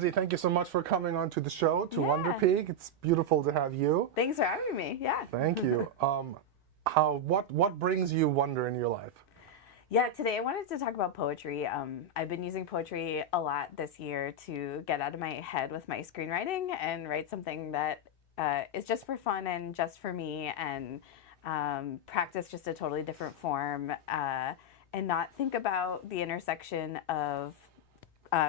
Lindsay, thank you so much for coming on to the show, to Wonder Yeah. Peak. It's beautiful to have you. Thanks for having me. Yeah. Thank you. What brings you wonder in your life? Yeah, today I wanted to talk about poetry. I've been using poetry a lot this year to get out of my head with my screenwriting and write something that is just for fun and just for me, and practice just a totally different form, and not think about the intersection of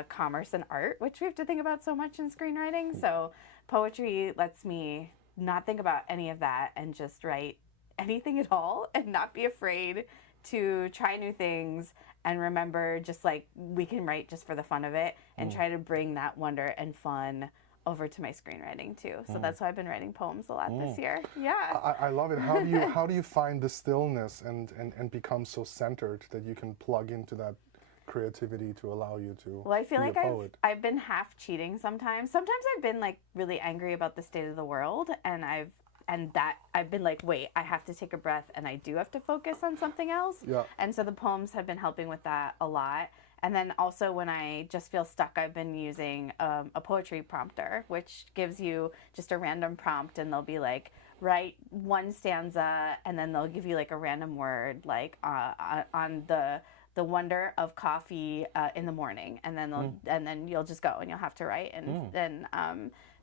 commerce and art, which we have to think about so much in screenwriting. So poetry lets me not think about any of that and just write anything at all and not be afraid to try new things, and remember, just like, we can write just for the fun of it, and try to bring that wonder and fun over to my screenwriting too. So that's why I've been writing poems a lot this year. Yeah. I love it. How do you find the stillness and become so centered that you can plug into that creativity to allow you to Well, I feel be like a poet? I've been half cheating sometimes. Sometimes I've been like really angry about the state of the world, and I've been like, wait, I have to take a breath, and I do have to focus on something else. Yeah. And so the poems have been helping with that a lot. And then also when I just feel stuck, I've been using a poetry prompter, which gives you just a random prompt, and they'll be like, write one stanza, and then they'll give you like a random word, like on the wonder of coffee in the morning, and then and then you'll just go and you'll have to write, and then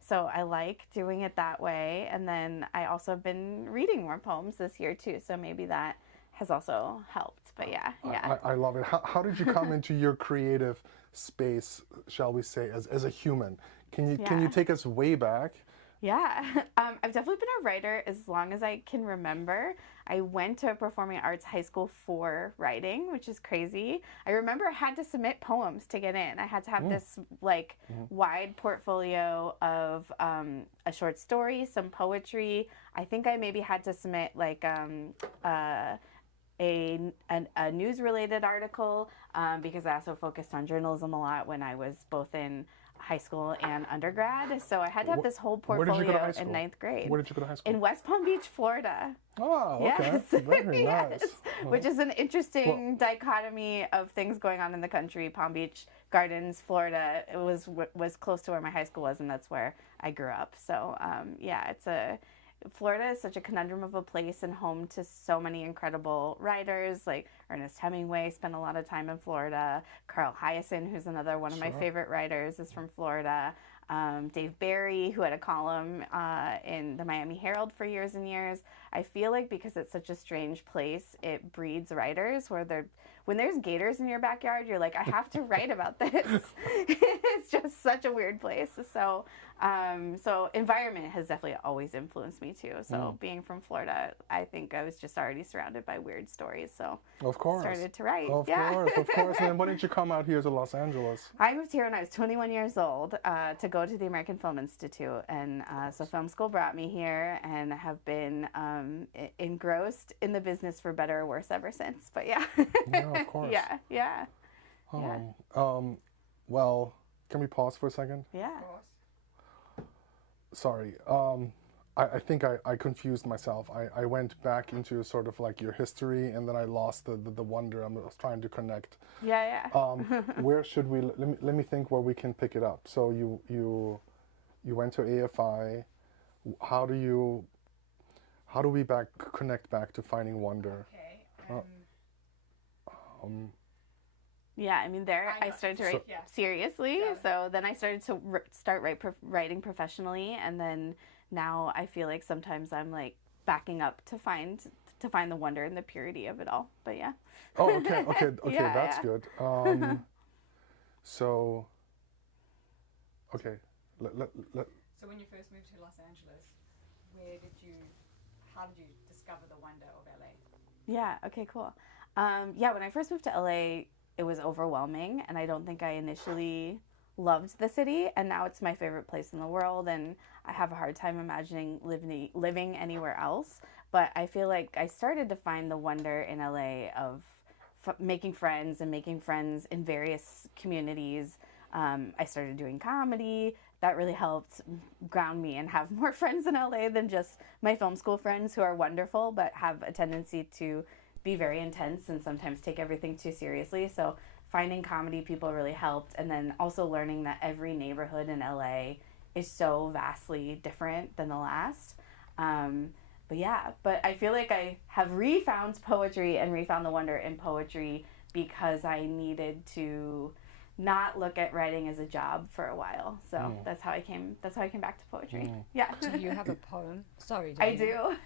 so I like doing it that way. And then I also have been reading more poems this year too, so maybe that has also helped. But yeah. I love it. How did you come into your creative space, shall we say, as a human? Can you take us way back? Yeah, I've definitely been a writer as long as I can remember. I went to a performing arts high school for writing, which is crazy. I remember I had to submit poems to get in. I had to have this like wide portfolio of a short story, some poetry. I think I maybe had to submit like a news-related article, because I also focused on journalism a lot when I was both in high school and undergrad. So I had to have this whole portfolio Where did you go to high school? in ninth grade. Where did you go to high school? In West Palm Beach, Florida. Oh, okay. Yes. Very nice. Yes. Which is an interesting dichotomy of things going on in the country. Palm Beach Gardens, Florida, it was close to where my high school was, and that's where I grew up. So Florida is such a conundrum of a place, and home to so many incredible writers. Like Ernest Hemingway spent a lot of time in Florida. Carl Hyacin, who's another one of my favorite writers, is from Florida. Dave Barry, who had a column in the Miami Herald for years and years. I feel like because it's such a strange place, it breeds writers when there's gators in your backyard, you're like, I have to write about this. It's just such a weird place. So environment has definitely always influenced me too. So being from Florida, I think I was just already surrounded by weird stories. So of course, started to write. Of course. And then when did you come out here to Los Angeles? I moved here when I was 21 years old to go to the American Film Institute, and so film school brought me here, and I have been engrossed in the business for better or worse ever since. But yeah. Yeah, of course. Yeah. Well, can we pause for a second? Yeah. Sorry. I think I confused myself. I went back into sort of like your history, and then I lost the wonder. I was trying to connect. Yeah. Where should we? Let me think where we can pick it up. So you went to AFI. How do we connect back to finding wonder? Okay. Yeah, I mean, I started to write seriously. So then I started to writing professionally, and then now I feel like sometimes I'm like backing up to find the wonder and the purity of it all. But yeah. Oh, okay. That's good. So, okay. So when you first moved to Los Angeles, how did you discover the wonder of LA? Yeah, okay, cool. When I first moved to LA, it was overwhelming, and I don't think I initially loved the city, and now it's my favorite place in the world, and I have a hard time imagining living anywhere else. But I feel like I started to find the wonder in LA of making friends in various communities. I started doing comedy. That really helped ground me and have more friends in LA than just my film school friends, who are wonderful but have a tendency to be very intense and sometimes take everything too seriously. So finding comedy people really helped. And then also learning that every neighborhood in LA is so vastly different than the last. But I feel like I have refound poetry and refound the wonder in poetry because I needed to not look at writing as a job for a while. So that's how I came back to poetry. Yeah. Do you have a poem? Sorry, I do.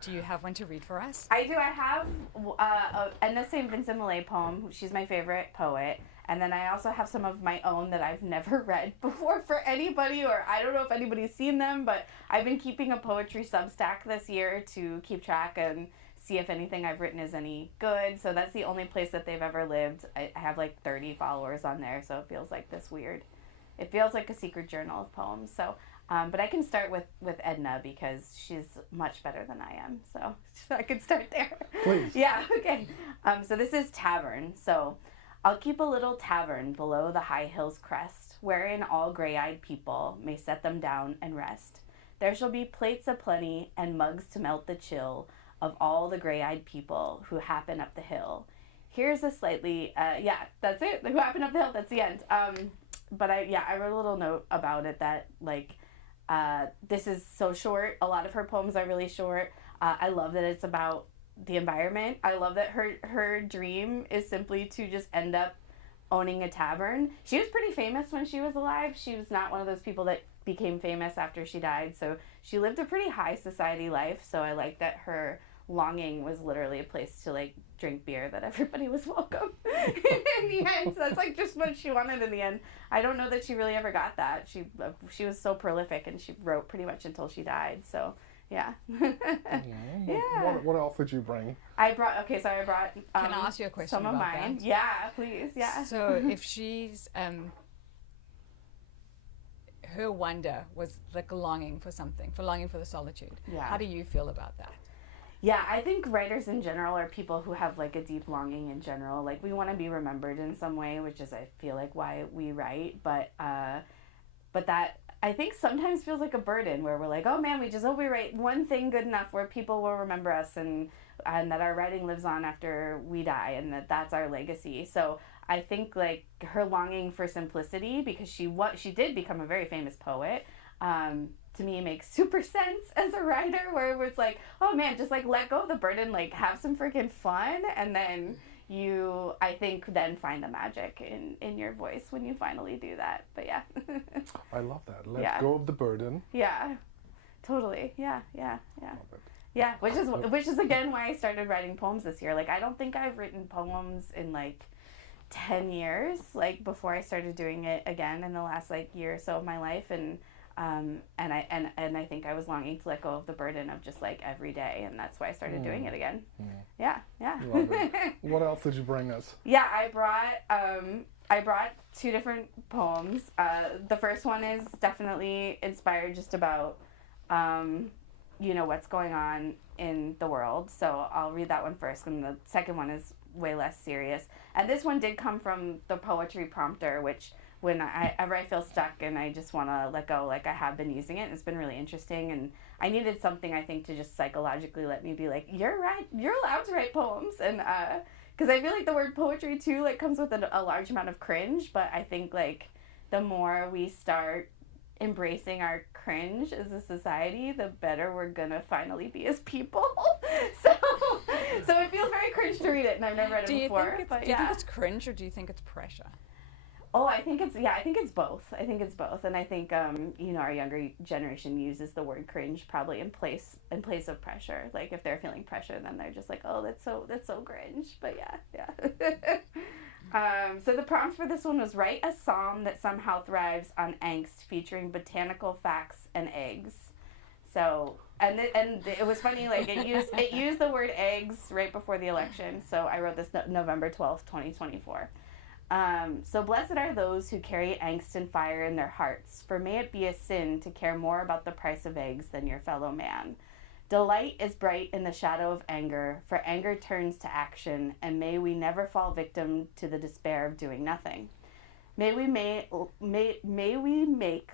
Do you have one to read for us? I do. I have Edna St. Vincent Millay poem. She's my favorite poet. And then I also have some of my own that I've never read before for anybody, or I don't know if anybody's seen them, but I've been keeping a poetry Substack this year to keep track and see if anything I've written is any good. So that's the only place that they've ever lived. I have like 30 followers on there, so it feels like this weird. It feels like a secret journal of poems. So, but I can start with Edna because she's much better than I am. So I could start there. Please. Yeah, okay. So this is Tavern. So I'll keep a little tavern below the high hill's crest, wherein all gray-eyed people may set them down and rest. There shall be plates aplenty and mugs to melt the chill of all the gray-eyed people who happen up the hill. Here's a slightly, that's it. Who happen up the hill, that's the end. But I wrote a little note about it that, like, this is so short. A lot of her poems are really short. I love that it's about the environment. I love that her dream is simply to just end up owning a tavern. She was pretty famous when she was alive. She was not one of those people that became famous after she died. So she lived a pretty high society life. So I like that her longing was literally a place to like drink beer, that everybody was welcome in the end. So that's like just what she wanted in the end. I don't know that she really ever got that. She was so prolific and she wrote pretty much until she died. So yeah. What else did you bring? I brought Can I ask you a question some of about mine. that? Yeah, please. Yeah. So if she's her wonder was like longing for something, longing for the solitude. Yeah. How do you feel about that? Yeah, I think writers in general are people who have like a deep longing in general. Like we want to be remembered in some way, which is I feel like why we write. But that I think sometimes feels like a burden where we're like, oh man, we just hope we write one thing good enough where people will remember us and that our writing lives on after we die and that's our legacy. So I think like her longing for simplicity, because she did become a very famous poet, to me makes super sense as a writer, where it's like, oh man, just like let go of the burden, like have some freaking fun, and then you, I think, then find the magic in your voice when you finally do that. But yeah. I love that. Let go of the burden. Yeah, totally. Yeah. Yeah, which is again why I started writing poems this year. Like I don't think I've written poems in like 10 years, like before I started doing it again in the last like year or so of my life, and I think I was longing to let go of the burden of just like every day, and that's why I started doing it again. Yeah. Love it. What else did you bring us? Yeah, I brought two different poems. The first one is definitely inspired just about what's going on in the world. So I'll read that one first, and the second one is way less serious. And this one did come from the poetry prompter, which whenever I feel stuck and I just want to let go, like I have been using it, and it's been really interesting. And I needed something, I think, to just psychologically let me be like, you're right, you're allowed to write poems. And because I feel like the word poetry too, like comes with a large amount of cringe, but I think like the more we start embracing our cringe as a society, the better we're gonna finally be as people. so it feels very cringe to read it, and I've never read it before. Do you think it's cringe, or do you think it's pressure? Oh, I think it's both. And I think our younger generation uses the word cringe probably in place of pressure. Like if they're feeling pressure, then they're just like, oh, that's so cringe. But yeah. So the prompt for this one was write a psalm that somehow thrives on angst, featuring botanical facts and eggs. So and it was funny, like it used the word eggs right before the election. So I wrote this November 12th, 2024. So blessed are those who carry angst and fire in their hearts, for may it be a sin to care more about the price of eggs than your fellow man. Delight is bright in the shadow of anger, for anger turns to action, and may we never fall victim to the despair of doing nothing. May we make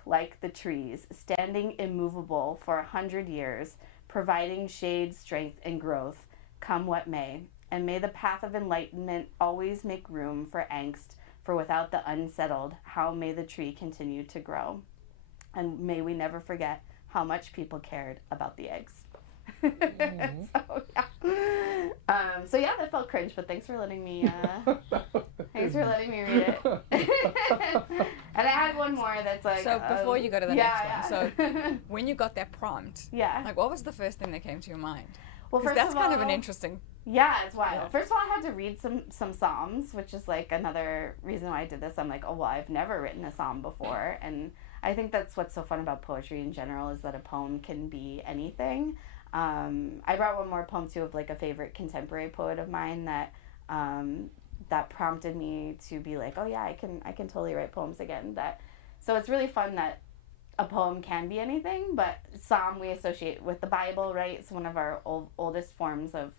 like the trees, standing immovable for 100 years, providing shade, strength, and growth, come what may. And may the path of enlightenment always make room for angst, for without the unsettled, how may the tree continue to grow? And may we never forget how much people cared about the eggs. Mm-hmm. So yeah, that felt cringe, but thanks for letting me read it. And I had one more that's like, So before you go to the next one, yeah. so when you got that prompt, Yeah. like what was the first thing that came to your mind? Well, Because first that's of kind of an all- interesting. Yeah, it's wild. Yeah. First of all, I had to read some psalms, which is like another reason why I did this. I'm like, oh well, I've never written a psalm before, and I think that's what's so fun about poetry in general, is that a poem can be anything. I brought one more poem too, of like a favorite contemporary poet of mine that that prompted me to be like, oh yeah, I can totally write poems again. So it's really fun that a poem can be anything, but psalm we associate with the Bible, right? It's one of our oldest forms of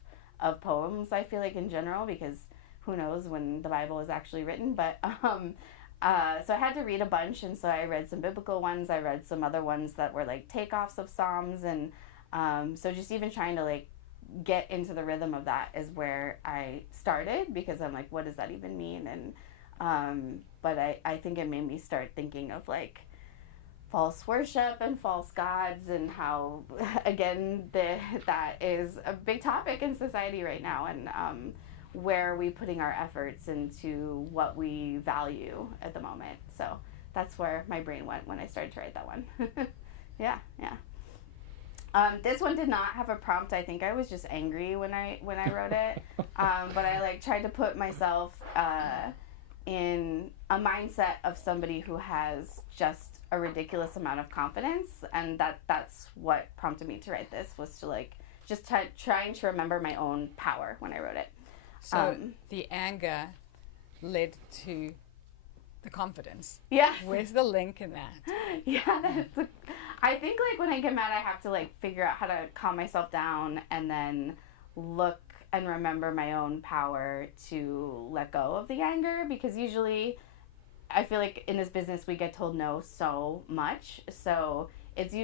poems, I feel like, in general, because who knows when the Bible was actually written. But so I had to read a bunch, and so I read some biblical ones. I read some other ones that were like takeoffs of psalms, and so just even trying to like get into the rhythm of that is where I started, because I'm like, what does that even mean? And but I think it made me start thinking of like false worship and false gods, and how again that is a big topic in society right now, and where are we putting our efforts into what we value at the moment. So that's where my brain went when I started to write that one. yeah. This one did not have a prompt. I think I was just angry when I wrote it, but I like tried to put myself in a mindset of somebody who has just a ridiculous amount of confidence, and that's what prompted me to write this, was to like just trying to remember my own power when I wrote it. So the anger led to the confidence. Yeah. Where's the link in that? Yeah, I think like when I get mad, I have to like figure out how to calm myself down, and then look and remember my own power to let go of the anger, because usually I feel like in this business we get told no so much. So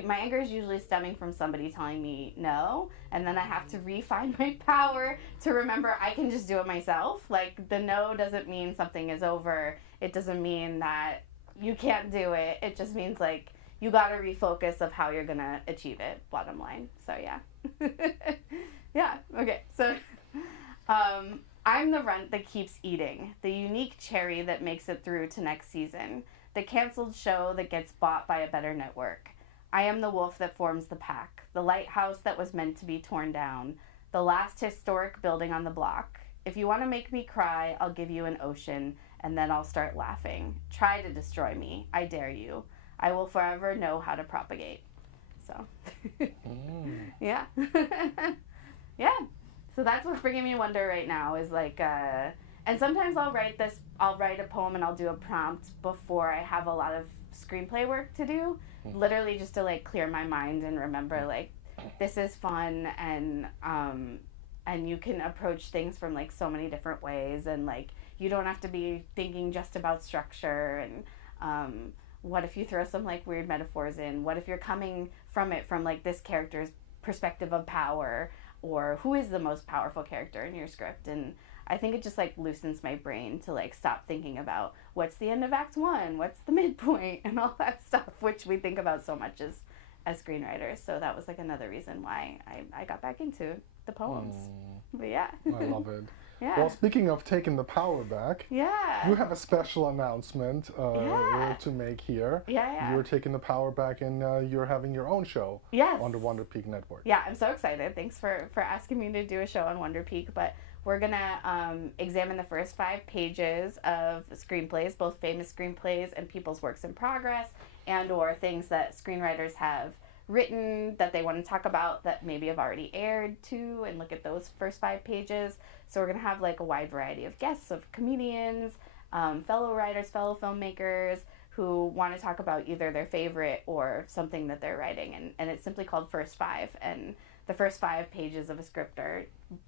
my anger is usually stemming from somebody telling me no, and then I have to refine my power to remember I can just do it myself. Like the no doesn't mean something is over. It doesn't mean that you can't do it. It just means like you got to refocus of how you're gonna achieve it, bottom line. So yeah. Yeah, okay. So I'm the runt that keeps eating, the unique cherry that makes it through to next season, the canceled show that gets bought by a better network. I am the wolf that forms the pack, the lighthouse that was meant to be torn down, the last historic building on the block. If you want to make me cry, I'll give you an ocean, and then I'll start laughing. Try to destroy me. I dare you. I will forever know how to propagate. So, yeah. Yeah. So that's what's bringing me wonder right now, is like, and sometimes I'll write a poem and I'll do a prompt before I have a lot of screenplay work to do, literally just to like clear my mind and remember like, this is fun, and you can approach things from like so many different ways, and like, you don't have to be thinking just about structure, and what if you throw some like weird metaphors in? What if you're coming from it from like this character's perspective of power, or who is the most powerful character in your script? And I think it just like loosens my brain to like stop thinking about what's the end of Act 1, what's the midpoint, and all that stuff, which we think about so much as screenwriters. So that was like another reason why I got back into the poems. But yeah. I love it. Yeah. Well, speaking of taking the power back, Yeah. you have a special announcement to make here. Yeah. You're taking the power back, and you're having your own show Yes. on the Wonder Peak Network. Yeah, I'm so excited. Thanks for asking me to do a show on Wonder Peak. But we're going to examine the first 5 pages of screenplays, both famous screenplays and people's works in progress, and or things that screenwriters have written that they want to talk about that maybe have already aired too, and look at those first 5 pages. So we're going to have like a wide variety of guests, of comedians, fellow writers, fellow filmmakers who want to talk about either their favorite or something that they're writing. And it's simply called First 5. And the first 5 pages of a script are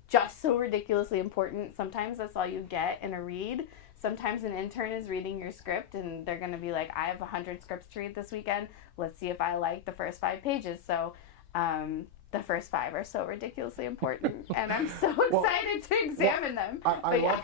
just so ridiculously important. Sometimes that's all you get in a read. Sometimes an intern is reading your script and they're going to be like, I have 100 scripts to read this weekend. Let's see if I like the first 5 pages. So the first 5 are so ridiculously important, and I'm so excited to examine them. I love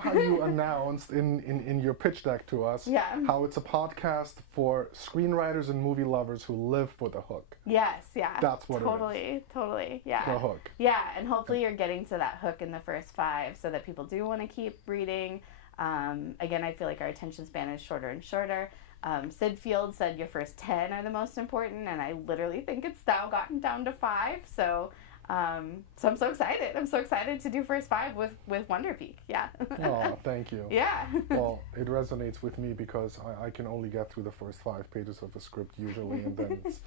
how you announced in your pitch deck to us how it's a podcast for screenwriters and movie lovers who live for the hook. Yes, yeah. That's what totally, it is. Totally, yeah. The hook. Yeah, and hopefully you're getting to that hook in the first 5 so that people do want to keep reading. Again, I feel like our attention span is shorter and shorter. Sid Field said your first 10 are the most important, and I literally think it's now gotten down to 5. So I'm so excited. I'm so excited to do first 5 with Wonder Peak. Yeah. Oh, thank you. Yeah. Well, it resonates with me because I can only get through the first 5 pages of a script usually, and then it's...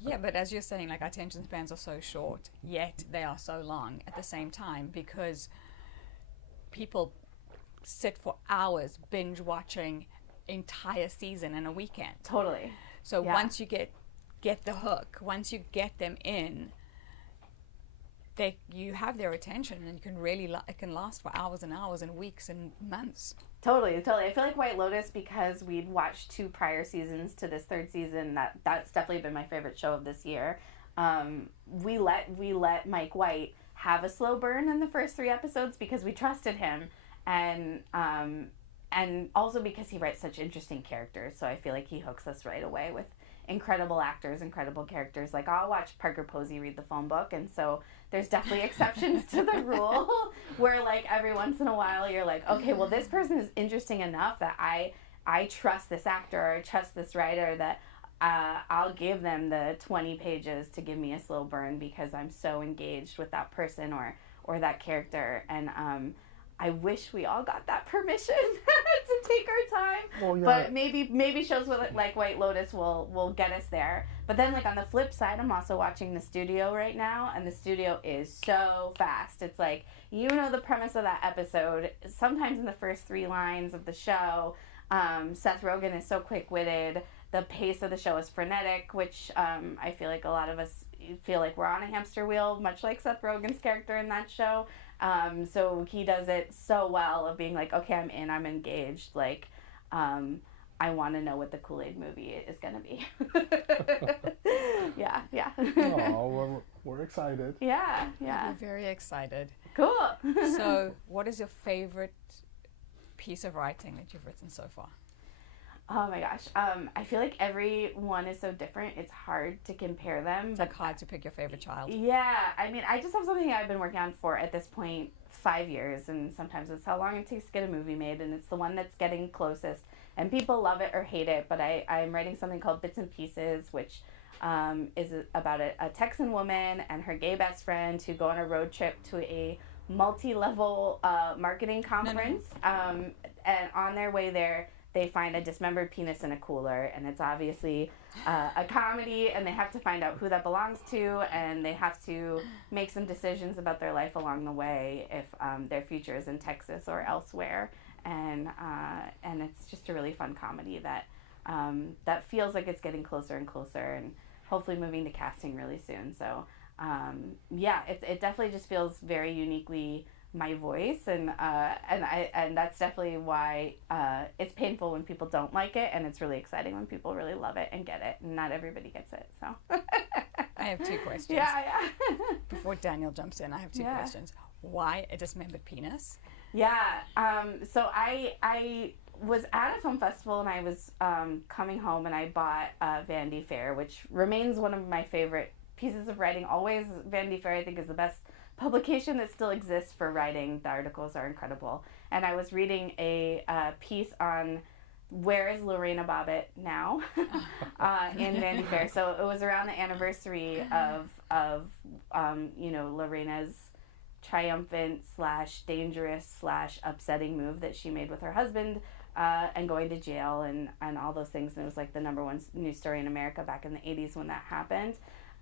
Yeah, but as you're saying, like, attention spans are so short, yet they are so long at the same time, because people sit for hours binge watching entire season in a weekend. Totally. So once you get the hook, once you get them in, you have their attention, and you can really it can last for hours and hours and weeks and months. Totally. I feel like White Lotus, because we'd watched 2 prior seasons to this 3rd season, that's definitely been my favorite show of this year. We let Mike White have a slow burn in the first 3 episodes because we trusted him, and also because he writes such interesting characters. So I feel like he hooks us right away with incredible actors, incredible characters. Like, I'll watch Parker Posey read the phone book, and so there's definitely exceptions to the rule where, like, every once in a while you're like, okay, well, this person is interesting enough that I trust this actor, or I trust this writer, that I'll give them the 20 pages to give me a slow burn because I'm so engaged with that person or that character. And I wish we all got that permission to take our time. Well, yeah. But maybe shows like White Lotus will get us there. But then, like, on the flip side, I'm also watching The Studio right now, and The Studio is so fast. It's like, you know the premise of that episode. Sometimes in the first 3 lines of the show, Seth Rogen is so quick-witted. The pace of the show is frenetic, which I feel like a lot of us feel like we're on a hamster wheel, much like Seth Rogen's character in that show. So he does it so well of being like, okay, I'm in, I'm engaged. Like, I want to know what the Kool-Aid movie is going to be. Yeah. Oh, we're excited. Yeah. We're very excited. Cool. So what is your favorite piece of writing that you've written so far? Oh my gosh. I feel like every one is so different. It's hard to compare them. It's like hard to pick your favorite child. Yeah. I mean, I just have something I've been working on for, at this point, 5 years. And sometimes it's how long it takes to get a movie made. And it's the one that's getting closest. And people love it or hate it. But I'm writing something called Bits and Pieces, which is about a Texan woman and her gay best friend who go on a road trip to a multi-level marketing conference. And on their way there, they find a dismembered penis in a cooler, and it's obviously a comedy, and they have to find out who that belongs to, and they have to make some decisions about their life along the way if their future is in Texas or elsewhere. And it's just a really fun comedy that feels like it's getting closer and closer, and hopefully moving to casting really soon. So it definitely just feels very uniquely my voice, and that's definitely why it's painful when people don't like it, and it's really exciting when people really love it and get it, and not everybody gets it. So I have 2 questions. Yeah. Before Daniel jumps in, I have 2 questions. Why a dismembered penis? Yeah. So I was at a film festival, and I was coming home, and I bought Vanity Fair, which remains one of my favorite pieces of writing. Always, Vanity Fair, I think, is the best publication that still exists for writing. The articles are incredible. And I was reading a piece on where is Lorena Bobbitt now in Vanity Fair. So it was around the anniversary of Lorena's triumphant / dangerous / upsetting move that she made with her husband and going to jail and all those things. And it was like the #1 news story in America back in the 80s when that happened.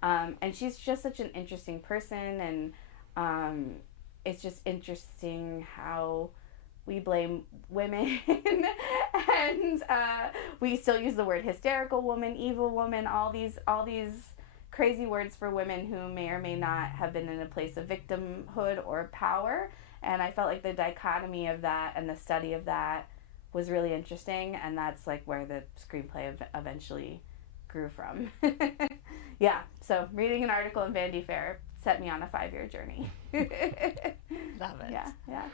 And she's just such an interesting person, and it's just interesting how we blame women and we still use the word hysterical woman, evil woman, all these crazy words for women who may or may not have been in a place of victimhood or power. And I felt like the dichotomy of that and the study of that was really interesting, and that's like where the screenplay eventually grew from. Yeah, so reading an article in Vanity Fair set me on a 5-year journey. Love it. Yeah, yeah.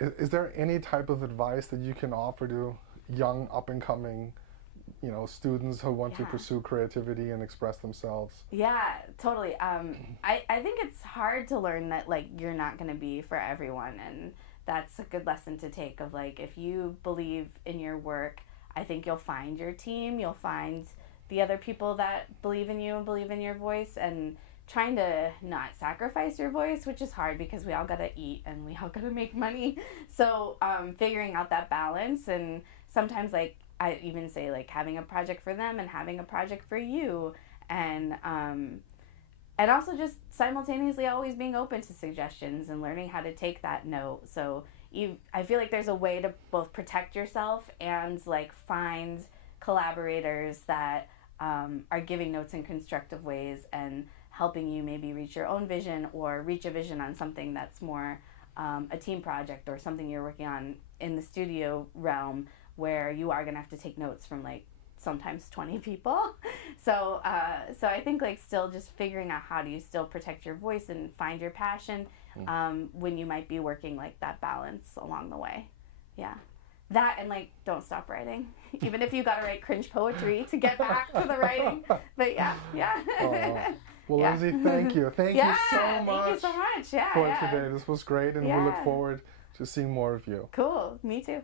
Is there any type of advice that you can offer to young, up-and-coming, students who want to pursue creativity and express themselves? Yeah, totally. I think it's hard to learn that, like, you're not going to be for everyone, and that's a good lesson to take of, like, if you believe in your work, I think you'll find your team, you'll find the other people that believe in you and believe in your voice, and trying to not sacrifice your voice, which is hard because we all gotta eat and we all gotta make money. So figuring out that balance, and sometimes, like, I even say, like, having a project for them and having a project for you, and also just simultaneously always being open to suggestions and learning how to take that note. So I feel like there's a way to both protect yourself and, like, find collaborators that are giving notes in constructive ways and helping you maybe reach your own vision or reach a vision on something that's more a team project or something you're working on in the studio realm, where you are gonna have to take notes from, like, sometimes 20 people. So I think, like, still just figuring out how do you still protect your voice and find your passion when you might be working, like, that balance along the way. Yeah. That, and, like, don't stop writing. Even if you gotta write cringe poetry to get back to the writing. But yeah. Well, Yeah. Lindsay, thank you. Thank you so much. Thank you so much. Yeah. For today. This was great, and we look Yeah. forward to seeing more of you. Cool. Me too.